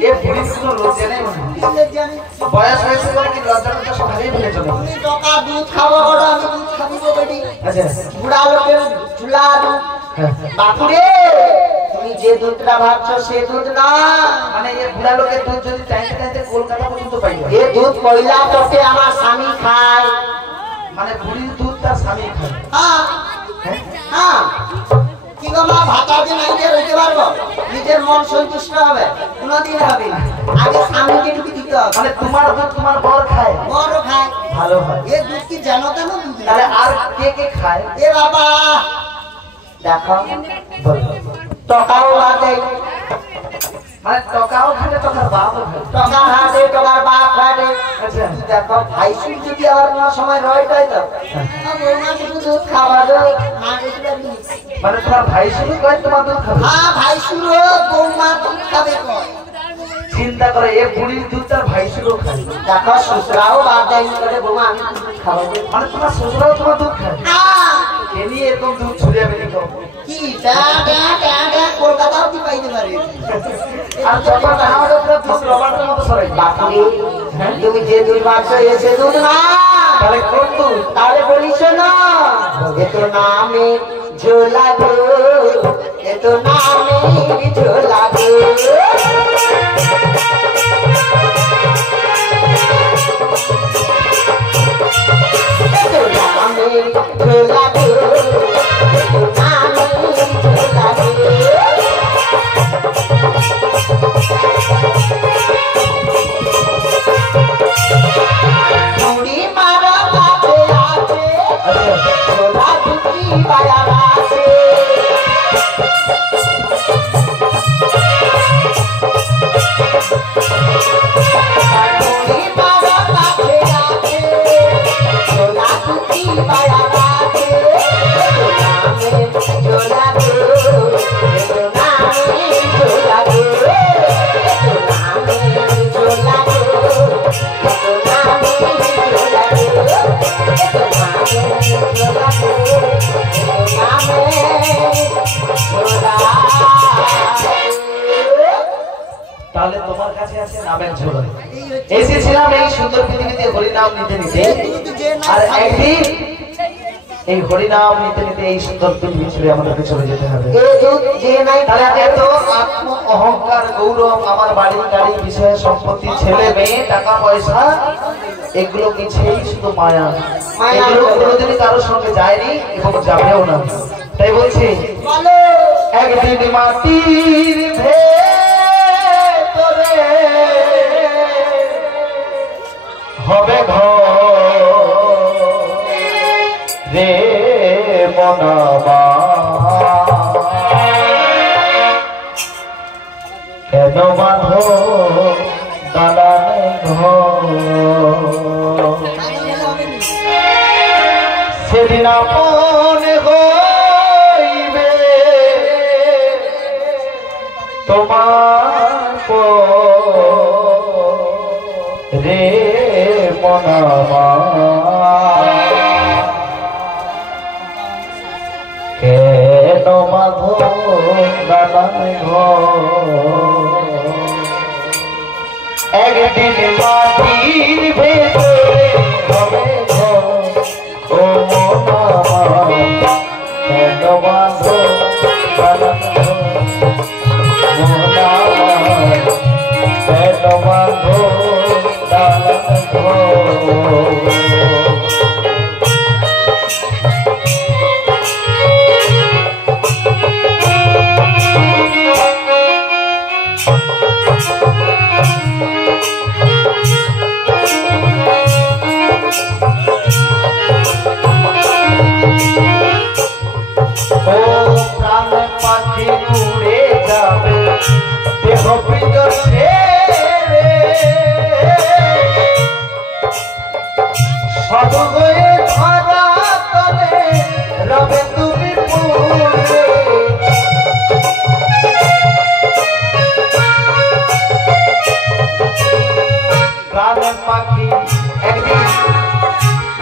এ বুড়ির কোনো লজ্জা নেই মনে হয়। কিসের জানি বয়স হয়েছে বলে কি লজ্জাটা সব হারিয়ে ফেলেছো নাকি? তুমি টাকা দুধ খাবো বড় আমি দুধ খাবি গো বেটি আচ্ছা বুড়া লোকের ঝুলা দুধ হ্যাঁ। বাপুরে তুমি যে দুধটা ভাবছো সে দুধ না মানে এ বুড়া লোকের দুধ যদি চাইতে চাইতে কলকাতা পর্যন্ত পাই এ দুধ পয়লা তোকে আমার স্বামী খায় মানে বুড়ির দুধ তার স্বামী খায় হ্যাঁ হ্যাঁ? হ্যাঁ কি গো মা ভাতা দিন আইতে রইতে পারবো নিজের মন সন্তুষ্ট হবে কোনোদিন হবে না আগে স্বামীকে ঢুকি দিতে হবে মানে তোমার দুধ তোমার বর খায় বড় খায় ভালো হয় এ দুধ কি জানো তেন দুধ না? তাহলে আর কে কে খায় এ বাবা দেখো বল। টাকাও লাগে মানে টাকাও খায় টাকার বাপও খায় টাকা হাতে টাকার বাপ হাতে আচ্ছা দেখো ভাই সুর যদি আবার কোনো সময় রয় তাই তো বৌমা কিছু দুধ খাওয়া যায় মা কিছু পারবি মানে তোমার ভাই শুধু কয় তোমার দুধ খাবে হ্যাঁ ভাই সুর বৌমা দুধ খাবে কয় চিন্তা করে এ বুড়ির দুধ তার ভাই শুরু খায়। দেখো শ্বশুরাও বাদ দেয়নি করে বৌমা আমি খাবো মানে তোমার শ্বশুরাও তোমার দুধ খায়? এ নিয়ে এরকম দুধ ছুড়ে যাবে নিকো। কি কলকাতাও কি পাইতে পারে আর যখন আমাদের পুরো দুধ রবারের মতো সরাই। বাপুরে তুমি যে দুই মাস এসে দুধ না তাহলে কোন দুধ? তাহলে বলিস না এ তো নামে ঝোলা গো এ তো নামে ঝোলা গো এ তো নামে ঝোলা গো এ তো নামে ঝোলা গো চুড়ি মারা কাছে আছে ঝোলা দুটি বায়া আছে চুড়ি মারা কাছে আছে ঝোলা দুটি বায়া আছে ঝোলা গো নামে ঝোলা গো ঝোলা গো তাহলে তোমার কাছে আছে নামের ঝোলা। এসেছিলাম এই সুন্দর পৃথিবীতে হরিনাম নিতে নিতে, আর একদিন এই হরিনাম নিতে নিতে এই সুন্দর পৃথিবী ছেড়ে আমাদেরকে চলে যেতে হবে। তাহলে এত আত্ম অহংকার গৌরব, আমার বাড়ি গাড়ি বিষয় সম্পত্তি ছেলে মেয়ে টাকা পয়সা এগুলো কিছুই শুধু মায়া। এগুলো কোনোদিনই কারোর সঙ্গে যায়নি এবং যাবেও না। তাই বলছি একদিন মাটির ভেতরে হবে ঘর রে মনাবা, কেন বাঁধো দালানে ঘর, সেদিন আপন হইবে তোমার রে মনাবা, কেন বাঁধো দালানে ঘর, একদিন মাটির ভেতরে হবে ঘর ও মনাবা, কেন বাঁধো দালানে ঘর, কেন বাঁধো দালানে ঘর।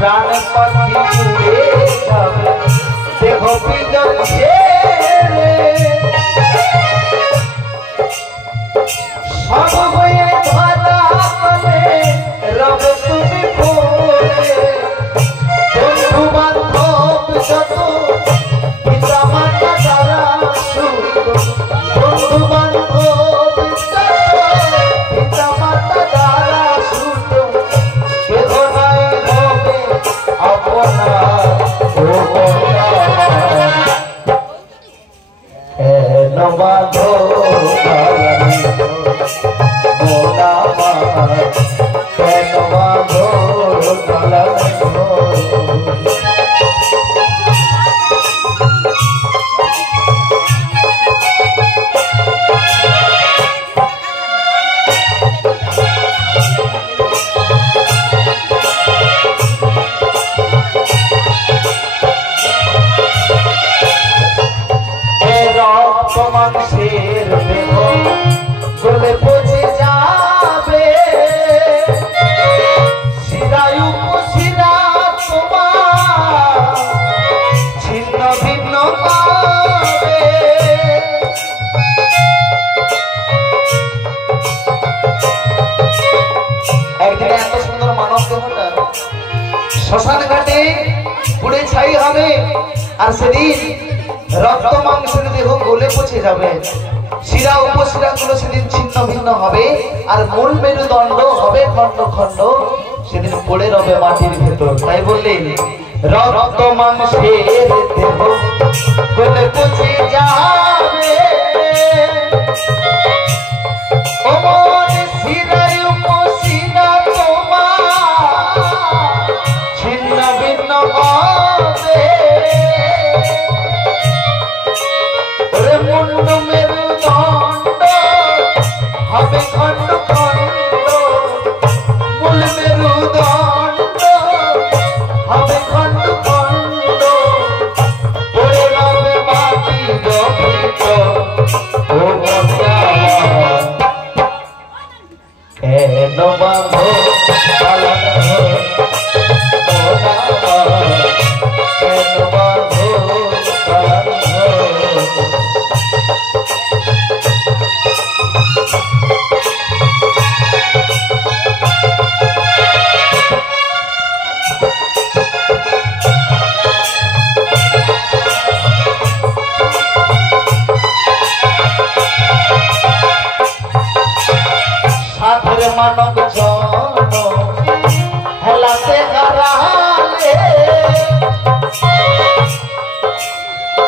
প্রাণ পাখি উড়ে যাবে দেহ বিজন ছেড়ে, সব হয়ে ধরা তলে রবে তুমি পড়ে, বন্ধু বান্ধব যত পিতা মাতা দ্বারা শুধু, বন্ধু বান্ধব পিতা মাতা দ্বারা শুধু, বেদনায় হবে আপনার কেন বাঁধো শ্মশান ঘাটে পুড়ে ছাই হবে আর সেদিন রক্ত মাংসের দেহ গলে পচে যাবে, শিরা উপশিরা গুলো সেদিন ছিন্ন ভিন্ন হবে আর মূল মেরুদণ্ড হবে খণ্ড খণ্ড, সেদিন পড়ে রবে মাটির ভেতর। তাই বললেন রক্ত মাংসের দেহ গলে পচে যাবে, অমর শিরায় উপশিরা তোমার ছিন্ন ভিন্ন হবে, ওরে মুন্ড মেরুদণ্ড হবে খণ্ড খণ্ড, মূল মেরুদণ্ড হবে খণ্ড খণ্ড, পড়ে রবে মাটির ভিতর। ও বন্ধা কেন বাঁধো পালন ও বাবা, কেন বাঁধো পালন। সাধের মানব জন হেলাতে হারালে,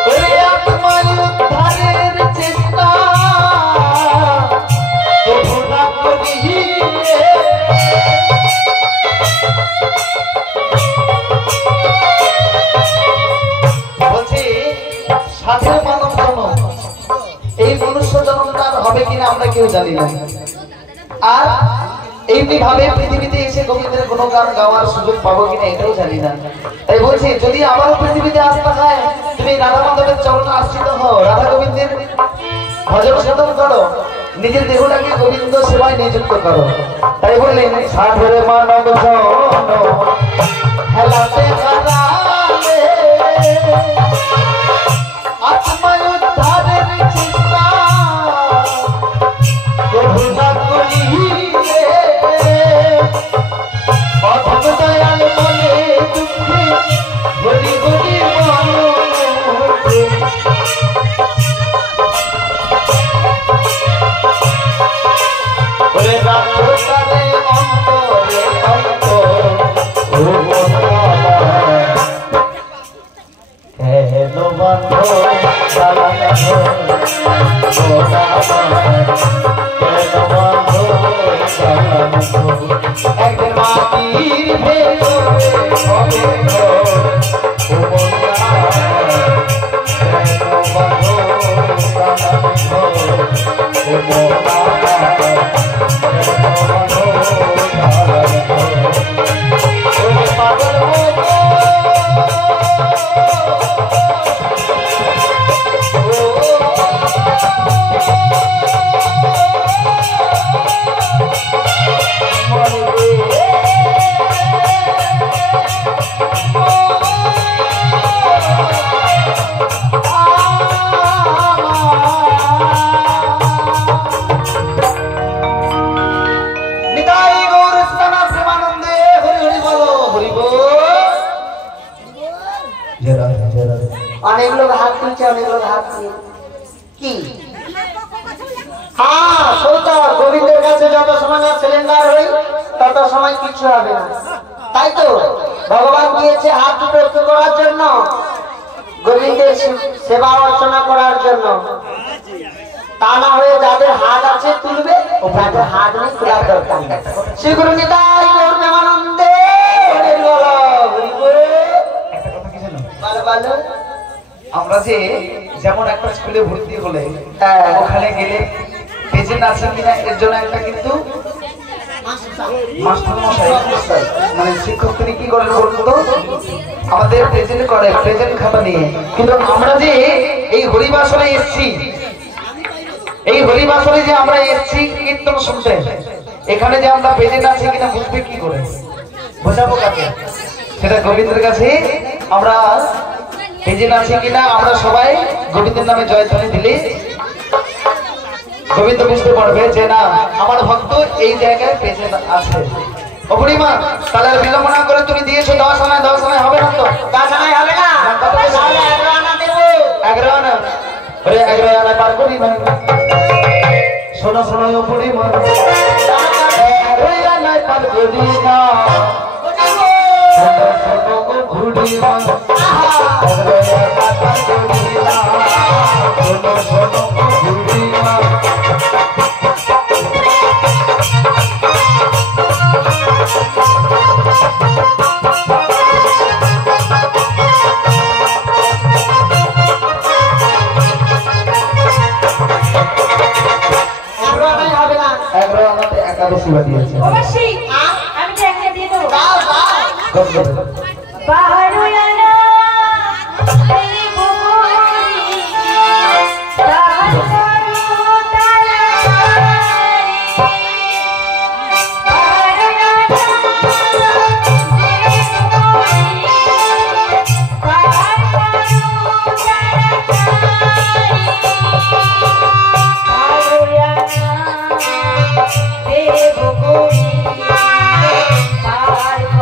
ওরে আত্মার উদ্ধারের চেষ্টা তবু না করিলে, বলছি সাধের মানব জন্ম এই মনুষ্য জন্মটা হবে কিনা আমরা কেউ জানি না, আর এমনি ভাবে পৃথিবীতে এসে গোবিন্দের গুণগান গাওয়ার সুযোগ পাবো কিনা এটাও জানি না। তাই বলছি যদি আবারও পৃথিবীতে আসতে হয় তুমি রাধা মাধবের চরণে আশ্রিত হও, রাধা গোবিন্দের ভজন সাধন করো, নিজের দেহটাকে গোবিন্দ সেবায় নিযুক্ত করো। তাই বললেন সাধের মানব জন হেলাতে হারালে, আত্মায় উদ্ধারের চেষ্টা প্রভু না করিলে, অধম দয়াল মনে দুঃখে গলি গলি মন, ওরে রাত্রে অন্তরে অন্তর ও কেন বাঁধো চালান ও একদিন মাটির ভেতরে হবে ঘর, ও বন্ধা কেন বাঁধো চালান ও বন্ধা কেন বাঁধো চালান ও পাগল অনেক লোক হাত তুলছে, অনেক লোক হাত তুলছে কি? হ্যাঁ সৌতা গোবিন্দের কাছে যত সময় না সিলিন্ডার হই তত সময় কিছু হবে না। তাই তো ভগবান দিয়েছে হাত দুটো একটু করার জন্য, গোবিন্দের সেবা অর্চনা করার জন্য। তা না হয়ে যাদের হাত আছে তুলবে, যাদের হাত নেই তোলার দরকার নেই। শ্রী গুরু নিতাই গৌর প্রেমানন্দে ভালো। আমরা যে যেমন একটা স্কুলে ভর্তি হলে ওখানে গেলে প্রেজেন্ট আছেন কিনা এর জন্য একটা কিন্তু মাস্টার মশাই মানে শিক্ষক তিনি কি করেন বলতো, আমাদের প্রেজেন্ট করে প্রেজেন্ট খাতা নিয়ে। কিন্তু আমরা যে এই হরিবাসনে এসেছি, এই হরিবাসনে যে আমরা এসেছি কীর্তন শুনতে, এখানে যে আমরা প্রেজেন্ট আছি কিনা বুঝবে কি করে, বোঝাবো কাকে? সেটা গোবিন্দের কাছে আমরা প্রেজেন্ট আছি কিনা আমরা সবাই গোবিন্দের নামে জয়ধ্বনি দিলে গোবিন্দ বুঝতে পারবে যে না আমার ভক্ত এই জায়গায় প্রেজেন্ট আছে। ও বুড়িমা তাহলে আর বিলম্ব না করে তুমি দিয়েছো 10 আনায় হবে না তো? 10 আনায় হবে না? তাহলে 11 আনা দেবো। 11 আনা ওরে 11 আনা পার করি না। শোনো শোনো ও বুড়িমা 11 আনায় পার করি না। শোনো শোনো ও বুড়িমা 11 আনায় পার করি না। শোনো শোনো ও বুড়িমা একাদশী দিয়েছে। অবশ্যই আমি তো একটা দিয়ে দেবো। দাও দাও পাহাড়ো আনা এই বগরি পাহাড়ো তারা পাহাড়ো আনা এই বগরি পাহাড়ো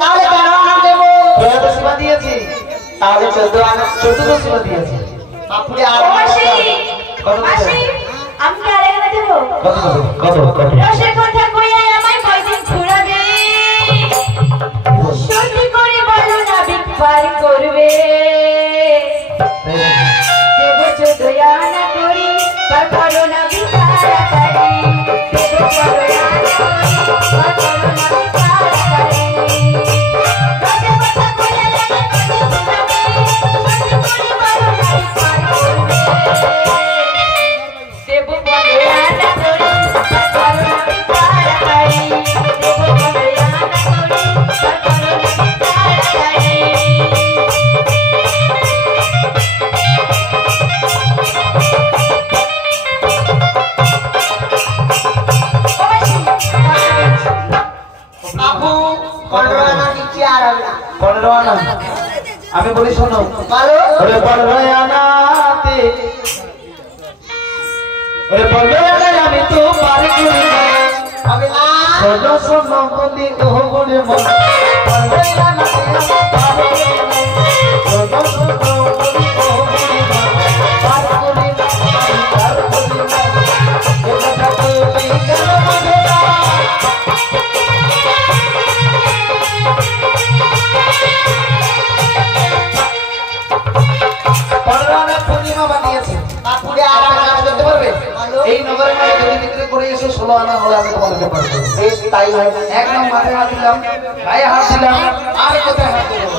তাহলে 13 আনা দেবো। 13 দিয়েছি তাহলে 14 আনা। 14 দিয়েছি। বাপুরে আর মাসি কত মাসি আমি কি আরেকটা দেবো? কত রসের কথা কইয়া আমায় কয়দিন ঘুরাবে সত্যি করে বলো না বিপার করবে দেবো 14 আনা করি পার করো না বিপার করি দেবো 14 আনা করি পার করো না বিপার করি রসের কথা কইয়া আমায় কয়দিন ঘুরাবে সত্যি করে বলো না বিপার করবে দেবো 14 আনা করি পার করো না বিপার করি দেবো 14 আনা করি পার করো না বিপার করি বাবু 15 আনা দিচ্ছি আর হবে না। 15 আনা আমি বলি শোনো বলো। ওরে 15 আনাতে ওরে 15 আনায় আমি তো পারি করি না হবে না। শোনো শোনো বলি ও বলে মন 15 আনাতে আমি পারি করি না শোনো শোনো বলি ও বলে মন পারি করি না পারি করি না এটা তো তুমি কেন মানে না এই নগরের মধ্যে যদি বিক্রি করে এসে 16 আনা হলে আমি তোমাদেরকে পারবো। বেশ তাই হয়। একদম মাথায় হাত দিলাম, গায়ে হাত দিলাম, আর কোথায় হাত দেবো?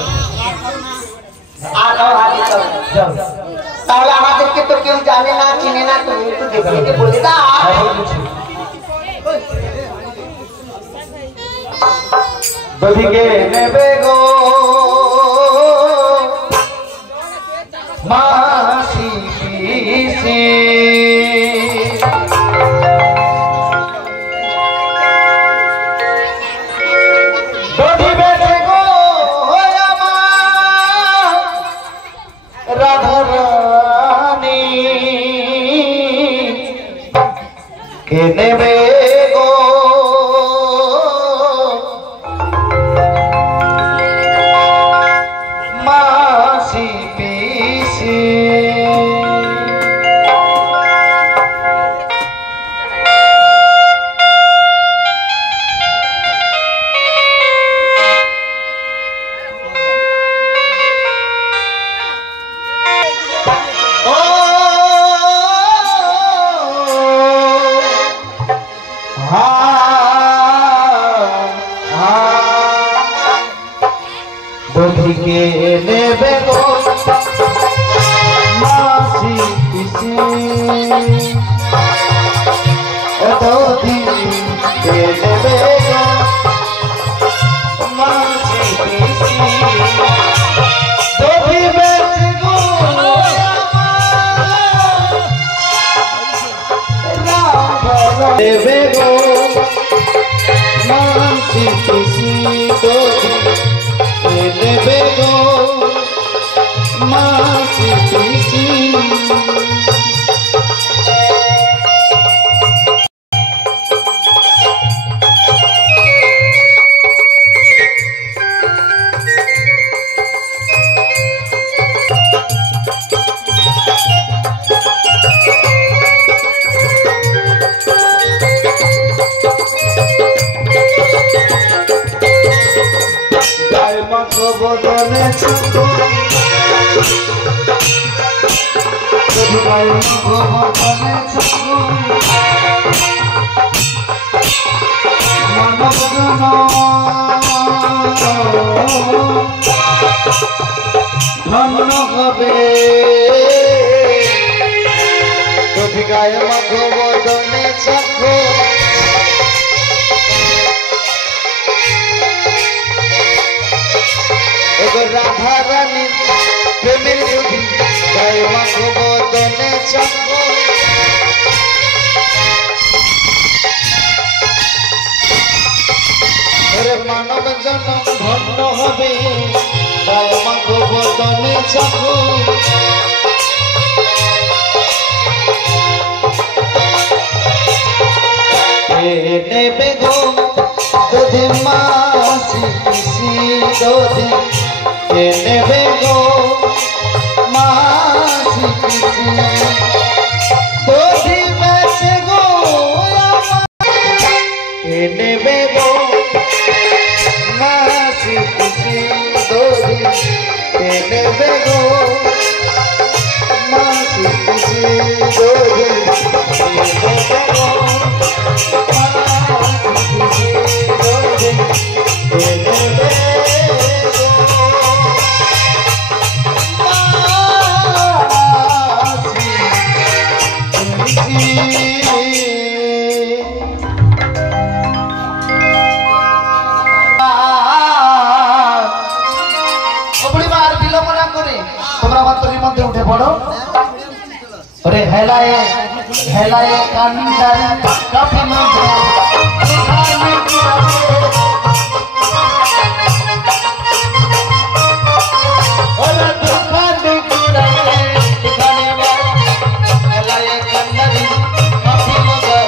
আর হাত দিতে হবে। যাও। তাহলে আমাদেরকে তো কেউ জানে না চিনে না, তুমি একটু দেখে বলে দাও। দধিকে নেবে গো মাসি পিসি, দধি বেচে গো আমার রাধা রানী, কে নেবে গো মাসি পিসি। দধিকে নেবে গো মাসি পিসি, দধিকে নেবে গো মাসি পিসি, দধি বেচে গো নেবে গো মাসি পিসি, দধি নেবে গো মাসি পিসি। বদনে চুকো বদনে চুকো মানব ধন্য হবে, যদি গায়ে মাখো বদনে চুকো রাধা রানী প্রেমের যদি গায়ে মাখো বদনে চুকো, মানব জন্ম ধন্য হবে, গায়ে মাখো বদনে চুকো। নেবে গো দধি মাসি পিসি, দধি নেবে গো মাসি পিসি, দধি বেচে গো নেবে গো মাসি পিসি, দধি নেবে গো মাসি পিসি, দধি নেবে গো উঠে পড়ো ওরে হেলায়ে হেলায়ে কান্দার কাফি মধ্যে ওরে দুখানে কুড়ালে দুখানে হেলায়ে কান্দার কাফি মধ্যে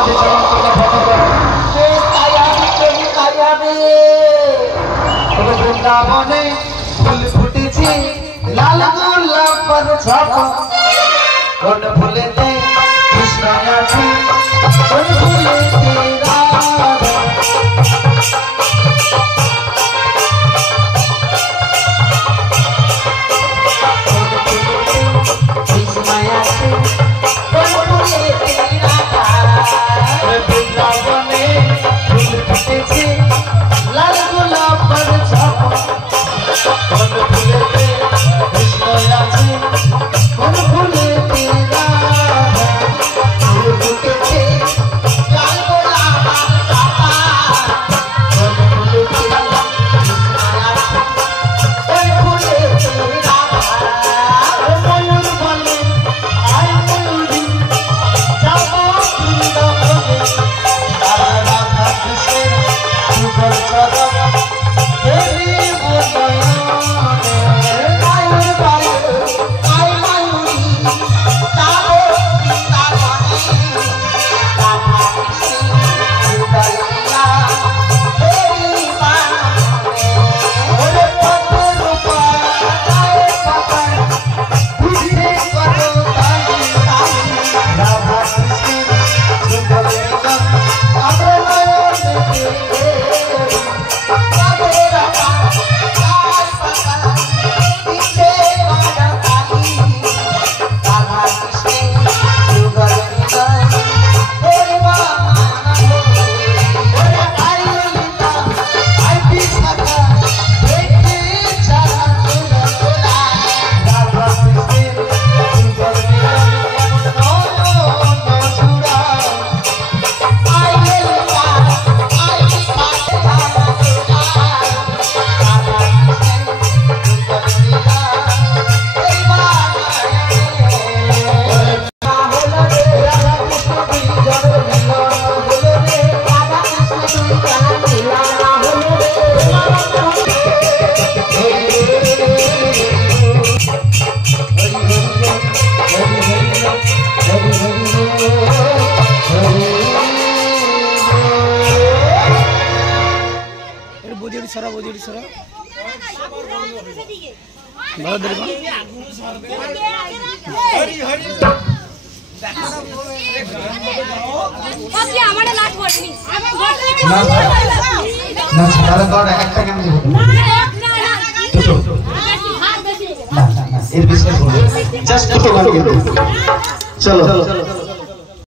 মাঝে চরণ কমল ভগবান বৃন্দাবনে ফুল ফুটেছে লাল গোলাপ पर छापा কোন ফুলেতে কৃষ্ণ আছে কোন ফুলেতে রাধা কৃষ্ণ আছে কোন ফুলেতে রাধা বৃন্দাবনে ফুল ফুটেছে লাল গোলাপ पर छापा কোন ফুলেতে কৃষ্ণ আছে কোন ফুলেতে রাধা ফুল ফুটেছে লাল গোলাপ पर छापা কোন ফুলেতে কৃষ্ণ আছে কোন ফুলেতে রাধা ময়ূর বলে আয় ময়ূরী যাব বৃন্দাবনে রাধা কৃষ্ণের যুগল চরণ দেবী বদয়নে ময়ূর বলে আয় ময়ূরী যাব বৃন্দাবনে রাধা কৃষ্ণের যুগল লীলা দেবী বদয়নে ওরে পদ্মের রূপা যায় পাতায় বুঝে কত তালি তালি রাধা কৃষ্ণের যুগল লীলা আমরা নয়ন দেখে রাধে রাধা যায় পাতায় বুঝে কত তালি রাধা কৃষ্ণের যুগল লীলা দেবী বদয়নে ওরে আই ললিতা আই বিশাখা দেখতে চালা তোলা তোলা রাধা কৃষ্ণের যুগল লীলা নয়ন জুড়া আই ললিতা আই বিশাখা চালা তোলা রাধা কৃষ্ণের যুগল লীলা দেবী না তাহলে তো একটা কেন দিব না এর বিষয়ে জাস্ট দুটো গান কিন্তু চলো